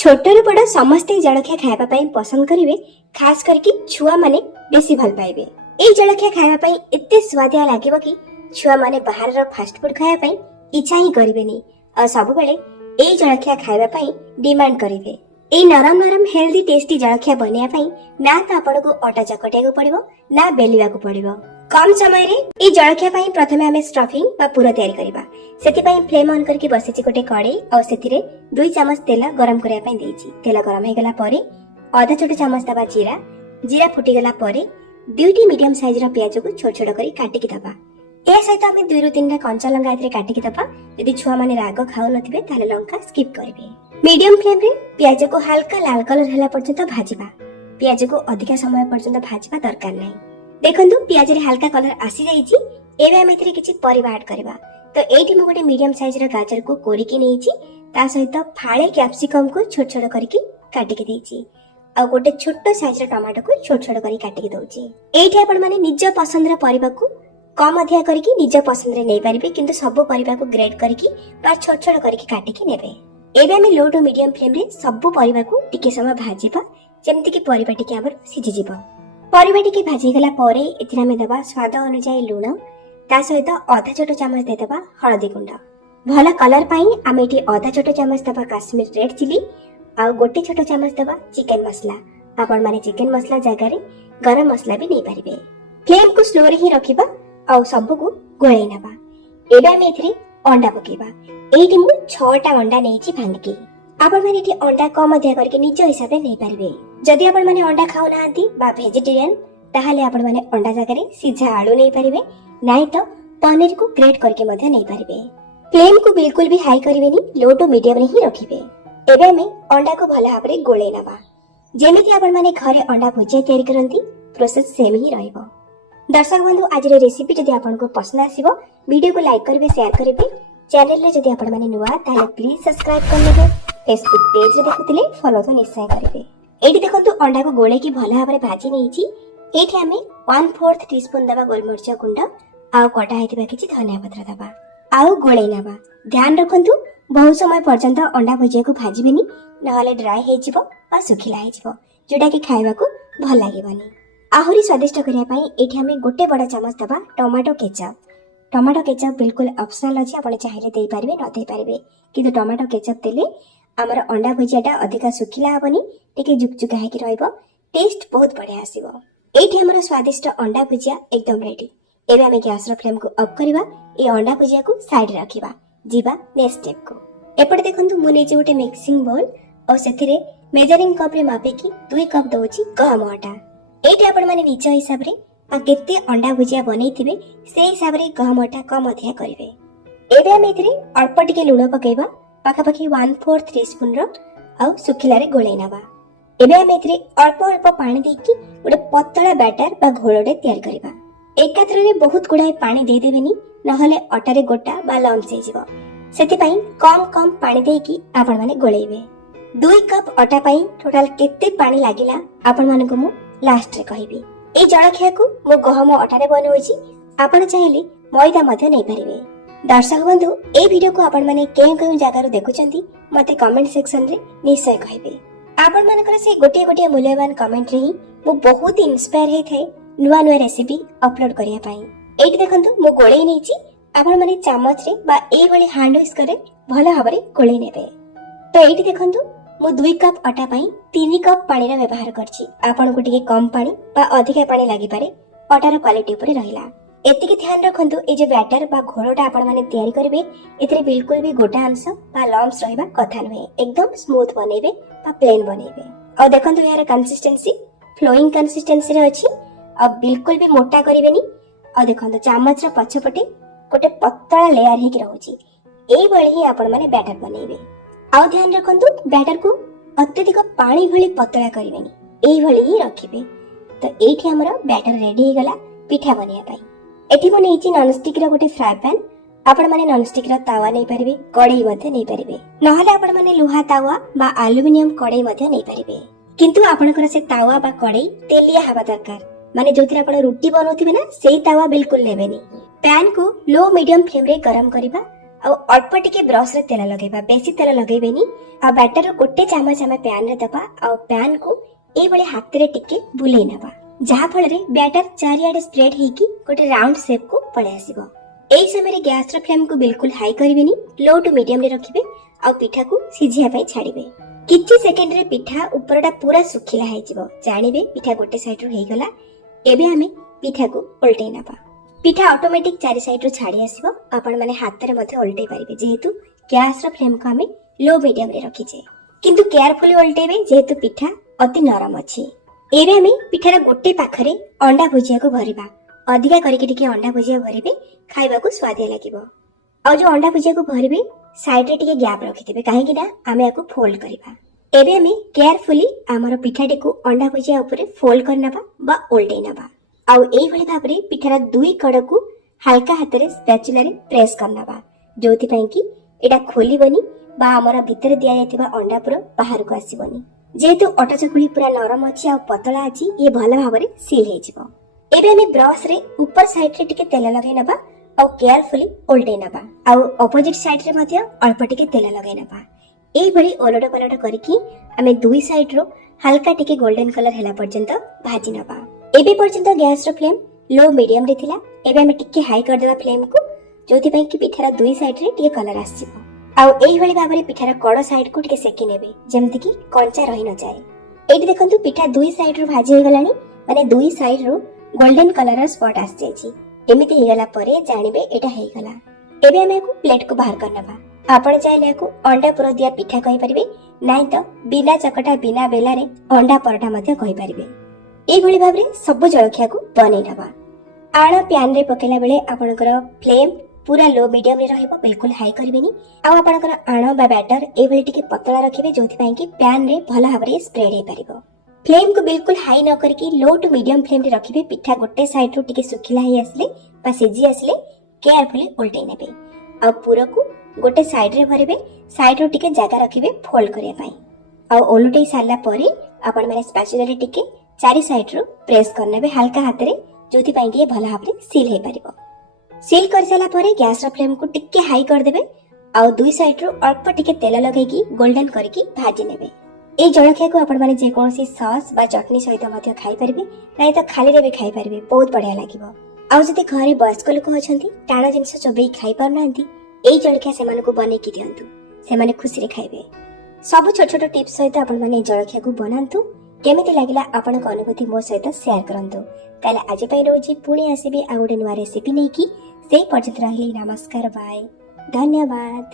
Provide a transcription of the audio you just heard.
छोटरू बड़ समस्ते जलखिया खाइबा पई पसंद करिवे, खास करके छुआ माने बेसी भल पाइबे। ए जलखिया खाइबा पई एते स्वादिया लागिबो कि छुआ माने बाहर रो फास्ट फूड खाइबा पई इच्छा ही करिवेनी और सब बेले ए जलखिया खाइबा पई डिमांड करिवे। ए नरम नरम हेल्दी टेस्टी जलखिया बनिया पई ना त आपन को अटा चकटिया को पड़िबो ना बेलिवा को पड़िबो। कम समय रे ए जलखिया पई प्रथमे हमें स्टफिंग बा पूरा तयारी करिबा। सेति पई फ्लेम ऑन करके बसेछि गोटे कड़े और सेतिरे 2 चम्मच तेल गरम करिया पई देछि। तेल गरम हे गला परे आधा छोटा चम्मच दबा जीरा फुटी गला परे 2टी मीडियम साइज रो प्याज को छोट छोट करी काटि के दबा। ए सहित हमें 2 ରୁ 3टा कंचा लंका इतरे काटि के दबा। यदि छुआ माने राग खाउ नथिबे ताले लंका स्किप करिवे। मीडियम फ्लेम रे प्याज को हल्का लाल कलर होला पर्यंत भाजिबा। प्याज को अधिक समय पर्यंत भाजिबा दरकार नै। देखंतु प्याज रे हल्का कलर आसी जाईची। एबे हम इतरे किछि परिबा ऐड करबा। तो एठी मु गोटे मीडियम साइज रो गाजर को कोरी के नेछि। ता सहित फाळे कैप्सिकम को छोट छोट करके काटि के देछि। आ गोटे छोट साइज रो टमाटो को छोट छोट करी काटि के दउछि। एठी आपण माने निज पसंद रो परिबा को कम अधिया करके निज पसंद रे नै पारिबे, किंतु सब परिबा को ग्रेड करके बा छोट छोट करके काटि के नेबे। एबे हम लो टू मीडियम फ्लेम रे सब परिबा को टिके समय भाजिबा, जेमति कि परिबा टिके हमर सिझि जिवो। परिबा टिके भाजी गला परे एथिरा में दबा स्वाद अनुसार लूण, ता सहित आधा छोट चम्मच दे दबा हळदी गुंड। भला कलर पई आमे एठी आधा छोट चम्मच दबा काश्मीर रेड चिली आ गोटे छोट चम्मच दबा चिकन मसला। आपण माने चिकन मसला जगह रे गरम मसला भी नै पारिबे। फ्लेम को स्लो रे ही रखिबा और सब को गोळै नबा। एबे हम एथिरे अंडा पकेबा। एठी मु 6टा अंडा नेछि भांगी। आपण माने एठी अंडा कम अधिया करके निज हिसाब रे नै पारिबे। जदि आपण माने अंडा खाउ नाहंती बा वेजिटेरियन ताहाले आपण माने अंडा जगह रे सिझा आलू नै पारिबे, नाइ तो पनीर को ग्रेट करके मध्य नै पारिबे। फ्लेम को बिल्कुल भी हाई करिवेनी, लो टू मीडियम रे ही रखिबे। एबे हम अंडा को भला भाबरे गोळै नबा। जेमिति आपण माने घरे अंडा भुजिया तयारी करंती प्रोसेस सेम ही रहइबो। दर्शक बंधु आज रे रेसिपी जदि आपन को पसंद आसीबो वीडियो को लाइक करिवे, शेयर करिवे। चैनल रे जदि आपण माने नुवा ताले प्लीज सब्सक्राइब कर लेबे। फेसबुक पेज रे देखुतिले फॉलो तो निश्चय करिवे। एठी देखंतु अंडा को गोळे की भला भाबरे भाजी नेछि। एठी हमें 1/4 टीस्पून दबा गोलमरिच गुंड आ कटा हेतिबा किछि धनिया पत्र दबा आ गोळे नबा। ध्यान रखंतु बहुत समय पर्यंत अंडा भुजिया को भाजिबेनी, नहले ड्राई हे जिवो आ सुखिला हे जिवो, जोटा कि खाइबा को भल लागिबनी। आहुरी स्वादिष्ट करिया पई एठी हमें गोटे बड़ा चम्मच दबा टमाटो केचप। टमाटो केचप बिल्कुल ऑप्शनल अछि, आपण चाहिले देई पारिबे न देई पारिबे, किंतु टमाटो केचप देले हमर अंडा भुजियाटा अधिक सुखिला हबनी, टिके जुकजुका हेकि रहइबो, टेस्ट बहुत बढ़िया आसीबो। एठी हमर स्वादिष्ट अंडा भुजिया एकदम रेडी। एबे हमें गैस रो फ्लेम को ऑफ करबा। ए अंडा भुजिया को साइड रखिबा, जीवा नेक्स्ट स्टेप को। एपटे देखंतु मु नेछि गोटे मिक्सिंग बोल और सेथिरे मेजरिंग कप रे मापे की 2 कप दउछि गहम आटा। एठी आपण माने निज हिसाब रे आ केते अंडा भुजिया बनेइथिबे से हिसाब रे गहम आटा कम अधिया करिवे। एबे हम एथिरे अल्प टिके लूण पकेबा, पाखापाखि 1/4 टीस्पून रो आ सुखिला रे गोळै नबा। एबे हम एथिरे अल्प अल्प पानी देकी गोटे पतला बैटर बा घोळडे तयार करबा। एकाथरे रे बहुत गुडाय पानी दे देबेनी, नहले आटा रे गोटा बा लम्स हे जिवो। सेति पई कम कम पानी देकी आपण माने गोळैबे। 2 कप आटा पई टोटल केते पानी लागिला आपण माने को मु लास्ट रे कहिबी। ए जलखिया को मो गहम आटा रे बनौछि, आपण चाहिले मैदा मध्ये नै परिबे। दर्शक बंधु ए वीडियो को आपण माने केउ जगह रो देखुचंती मते कमेंट सेक्शन रे निश्चय कहिबे। आपण मानकर से गोटे गोटे मूल्यवान कमेंट रे ही मो बहुत इंस्पायर हे थे नुवा नुवा रेसिपी अपलोड करिया पई। एठी देखंतु मो गोळै नेछि, आपण माने चामच रे बा ए बळे हैंड यूज करे भला भाबरे गोळै नेबे। तो एठी देखंतु मो 2 कप आटा पई 3 कप पानी रा व्यवहार करछि। आपण को टिके कम पानी बा अधिक पानी लागि पारे, आटार क्वालिटी ऊपर रहिला। एतिके ध्यान रखंतु ए जे बैटर बा घोळटा आपण माने तयारी करबे एतरे बिल्कुल भी गोटा अंश बा लम्स रहिबा कथा नहे, एकदम स्मूथ बनेबे बा प्लेन बनेबे। और देखंतु यार कंसिस्टेंसी फ्लोइंग कंसिस्टेंसी रे अछि, अब बिल्कुल भी मोटा करिवेनी। और देखंतु चामच रा पछपटे गोटे पतला लेयर हे कि रहउची, एई बळे ही आपण माने बैटर बनेबे। आ ध्यान रखंतु बैटर को अत्यधिक पानी भली पतला करिवेनी, एई भली ही रखिबे। तो एठी हमर बैटर रेडी हे गला पिठा बनिया पई। एठी मने इची नॉनस्टिक रा गोटे फ्राई पैन, आपण माने नॉनस्टिक रा तावा नै परिबे, कढई मध्ये नै परिबे, नहले आपण माने लुहा तावा बा एल्युमिनियम कढई मध्ये नै परिबे। किंतु आपणकर से तावा बा कढई तेलिया हवा दरकार, माने जोतिर आपण रोटी बनौथिबे ना सेई तावा बिल्कुल नेबेनी। पैन को लो मीडियम फ्लेम रे गरम करिबा ଆଉ ଅଳ୍ପ ଟିକେ ବ୍ରଶ ରେ ତେଲ ଲଗେଇବା, ବେଶୀ ତେଲ ଲଗେଇବେନି। ଆଉ ବ୍ୟାଟର ଗୋଟେ ଚାମଚ ଆମେ ପ୍ୟାନ ରେ ଦବା ଆଉ ପ୍ୟାନ କୁ ଏଇଭଳି ହାତରେ ଟିକେ ବୁଲେଇ ନେବା, ଯାହା ଫଳରେ ବ୍ୟାଟର ଚାରିଆଡେ ସ୍ପ୍ରେଡ ହେଇକି ଗୋଟେ ରାଉଣ୍ଡ ସେପ୍ କୁ ପଳେଇ ଆସିବ। ଏଇ ସମୟରେ ଗ୍ୟାସ ର ଫ୍ଲେମ କୁ ବିଲକୁଲ ହାଇ କରିବେନି, लो ଟୁ ମିଡିୟମ ରେ ରଖିବେ ଆଉ ପିଠାକୁ ସିଝିବା ପାଇଁ ଛାଡିବେ। କିଛି ସେକେଣ୍ଡ ରେ ପିଠା ଉପରଟା ପୁରା ଶୁଖିଲା ହେଇଯିବ, ଜାଣିବେ ପିଠା ଗୋଟେ ସାଇଡ ରୁ ହେଇଗଲା। ଏବେ ଆମେ ପିଠାକୁ ଓଲଟେଇ ନେବା। ପିଠା ଅଟୋମେଟିକ ଚାରି ସାଇଡ ରୁ ଛାଡି ଆସିବ, ଆପଣ ମାନେ ହାତରେ ମଧ୍ୟ ଓଲଟେଇ ପାରିବେ, ଯେହେତୁ ଗ୍ୟାସ ର ଫ୍ଲେମ କୁ ଆମେ लो ମିଡିୟମ ରେ ରଖିଛେ। କିନ୍ତୁ କେୟାରଫୁଲି ଓଲଟେଇବେ, ଯେହେତୁ ପିଠା ଅତି ନରମ ଅଛି। ଏବେ ଆମେ ପିଠାର ଗୋଟେ ପାଖରେ ଅଣ୍ଡା ଭୁଜିଆକୁ ଭରିବା। ଅଧିକା କରିକି ଟିକେ ଅଣ୍ଡା ଭୁଜିଆ ଭରିବେ, ଖାଇବାକୁ ସ୍ୱାଦିଆ ଲାଗିବ। ଆଉ ଯୋଉ ଅଣ୍ଡା ଭୁଜିଆକୁ ଭରିବେ ସାଇଡ ରେ ଟିକେ ଗ୍ୟାପ ରଖିଦେବେ, କାହିଁକି ନା ଆମେ ୟାକୁ ଫୋଲ୍ଡ କରିବା। ଏବେ ଆମେ କେୟାରଫୁଲି ଆମର ପିଠାଟିକୁ ଅଣ୍ଡା ଭୁଜିଆ ଉପରେ ଫୋଲ୍ଡ କରିନେବା ବା ଓଲଟେଇ ନେବା। ଆଉ ଏଇଭଳି ଭାବରେ ପିଠାର ଦୁଇ କଡ଼କୁ ହାଲକା ହାତରେ ସ୍ପାଚୁଲାରେ ପ୍ରେସ୍ କରିନେବା, ଯୋଉଥିପାଇଁ କି ଏଇଟା ଖୋଲିବନି ବା ଆମର ଭିତରେ ଦିଆଯାଇଥିବା ଅଣ୍ଡା ପୁର ବାହାରକୁ ଆସିବନି। ଯେହେତୁ ଅଟା ଚକୁଳି ପୁରା ନରମ ଅଛି ଆଉ ପତଳା ଅଛି, ଇଏ ଭଲ ଭାବରେ ସିଲ୍ ହେଇଯିବ। ଏବେ ଆମେ ବ୍ରଶ ରେ ଉପର ସାଇଡ ରେ ଟିକେ ତେଲ ଲଗେଇ ନେବା ଆଉ କେୟାରଫୁଲି ଓଲଟେଇ ନେବା। ଆଉ ଅପୋଜିଟ ସାଇଡ ରେ ମଧ୍ୟ ଅଳ୍ପ ଟିକେ ତେଲ ଲଗେଇ ନେବା। ଏଇଭଳି ଓଲଟ ପାଲଟ କରିକି ଆମେ ଦୁଇ ସାଇଡ ରୁ ହାଲକା ଟିକେ ଗୋଲ୍ଡେନ କଲର ହେଲା ପର୍ଯ୍ୟନ୍ତ ଭାଜି ନେବା। ଏବେ ପର୍ଯ୍ୟନ୍ତ ଗ୍ୟାସ ର ଫ୍ଲେମ लो ମିଡିୟମ ରେ ଥିଲା, ଏବେ ଆମେ ଟିକେ ହାଇ କରିଦେବା ଫ୍ଲେମ କୁ, ଯୋଉଥିପାଇଁ କି ପିଠାର ଦୁଇ ସାଇଡ ରେ ଟିକେ କଲର ଆସିଯିବ। ଆଉ ଏଇଭଳି ଭାବରେ ପିଠାର କଡ ସାଇଡ କୁ ଟିକେ ସେକି ନେବେ, ଯେମିତି କି କଞ୍ଚା ରହି ନଯାଏ। ଏଇଠି ଦେଖନ୍ତୁ ପିଠା ଦୁଇ ସାଇଡ ରୁ ଭାଜି ହେଇଗଲାଣି, ମାନେ ଦୁଇ ସାଇଡ ରୁ ଗୋଲ୍ଡେନ କଲର ସ୍ପଟ ଆସିଯାଇଛି। ଏମିତି ହେଇଗଲା ପରେ ଜାଣିବେ ଏଇଟା ହେଇଗଲା। ଏବେ ଆମେ ୟାକୁ ପ୍ଲେଟ କୁ ବାହାର କରିନେବା। ଆପଣ ଚାହିଁଲେ ୟାକୁ ଅଣ୍ଡା ପୁର ଦିଆ ପିଠା କହିପାରିବେ, ନାଇଁ ତ ବିନା ଚକଟା ବିନା ବେଲାରେ ଅଣ୍ଡା ପରଟା ମଧ୍ୟ କହିପାରିବେ। ଏଇଭଳି ଭାବରେ ସବୁ ଜଳଖିଆକୁ ବନେଇ ନେବା। ଆଣ ପ୍ୟାନ ରେ ପକେଇଲା ବେଳେ ଆପଣଙ୍କର ଫ୍ଲେମ ପୁରା लो ମିଡିୟମ ରେ ରହିବ, ବିଲକୁଲ ହାଇ କରିବେନି। ଆଉ ଆପଣଙ୍କର ଆଣ ବା ବ୍ୟାଟର ଏଇଭଳି ଟିକେ ପତଳା ରଖିବେ, ଯୋଉଥିପାଇଁ କି ପ୍ୟାନ ରେ ଭଲ ଭାବରେ ସ୍ପ୍ରେଡ ହେଇପାରିବ। ଫ୍ଲେମ କୁ ବିଲକୁଲ ହାଇ ନ କରିକି लो ଟୁ ମିଡିୟମ ଫ୍ଲେମ ରେ ରଖିବେ। ପିଠା ଗୋଟେ ସାଇଡ ରୁ ଟିକେ ଶୁଖିଲା ହେଇ ଆସିଲେ ବା ସିଝି ଆସିଲେ କେୟାରଫୁଲି ଓଲଟେଇ ନେବେ। ଆଉ ପୁରକୁ ଗୋଟେ ସାଇଡ ରେ ଭରିବେ, ସାଇଡ ରୁ ଟିକେ ଜାଗା ରଖିବେ ଫୋଲ୍ଡ କରିବା ପାଇଁ। ଆଉ ଓଲଟେଇ ସାରିଲା ପରେ ଆପଣ ମାନେ ସ୍ପାଚୁଲାରେ ଟିକେ ଚାରି ସାଇଡ ରୁ ପ୍ରେସ୍ କରିନେବେ ହାଲକା ହାତରେ, ଯୋଉଥିପାଇଁ କି ଭଲ ଭାବରେ ସିଲ୍ ହେଇପାରିବ। ସିଲ୍ କରିସାରିଲା ପରେ ଗ୍ୟାସ ର ଫ୍ଲେମ କୁ ଟିକେ ହାଇ କରିଦେବେ ଆଉ ଦୁଇ ସାଇଡ ରୁ ଅଳ୍ପ ଟିକେ ତେଲ ଲଗେଇକି ଗୋଲ୍ଡେନ କରିକି ଭାଜି ନେବେ। এই ଜଳଖିଆକୁ ଆପଣମାନେ ଯେକୌଣସି ସସ୍ ବା ଚଟନି ସହିତ ମଧ୍ୟ ଖାଇପାରିବେ, ନାଇଁ ତ ଖାଲିରେ ବି ଖାଇପାରିବେ, ବହୁତ ବଢିଆ ଲାଗିବ। ଆଉ ଯଦି ଘରେ ବୟସ୍କ ଲୋକ ଅଛନ୍ତି, ଟାଣ ଜିନିଷ ଚୋବେଇ ଖାଇ ପାରୁନାହାନ୍ତି, ଏଇ ଜଳଖିଆ ସେମାନଙ୍କୁ ବନେଇକି ଦିଅନ୍ତୁ, ସେମାନେ ଖୁସିରେ ଖାଇବେ। ସବୁ ଛୋଟ ଛୋଟ ଟିପ୍ସ ସହିତ ଆପଣମାନେ এই ଜଳଖିଆକୁ ବନାନ୍ତୁ। କେମିତି ଲାଗିଲା ଆପଣଙ୍କ ଅନୁଭୂତି ମୋ ସହିତ ସେୟାର କରନ୍ତୁ। ତାହେଲେ ଆଜି ପାଇଁ ରହୁଛି, ପୁଣି ଆସିବି ଆଉ ଗୋଟେ ନୂଆ ରେସିପି ନେଇକି। ସେଇ ପର୍ଯ୍ୟନ୍ତ ରହିଲି, ନମସ୍କାର, ବାଏ, ଧନ୍ୟବାଦ।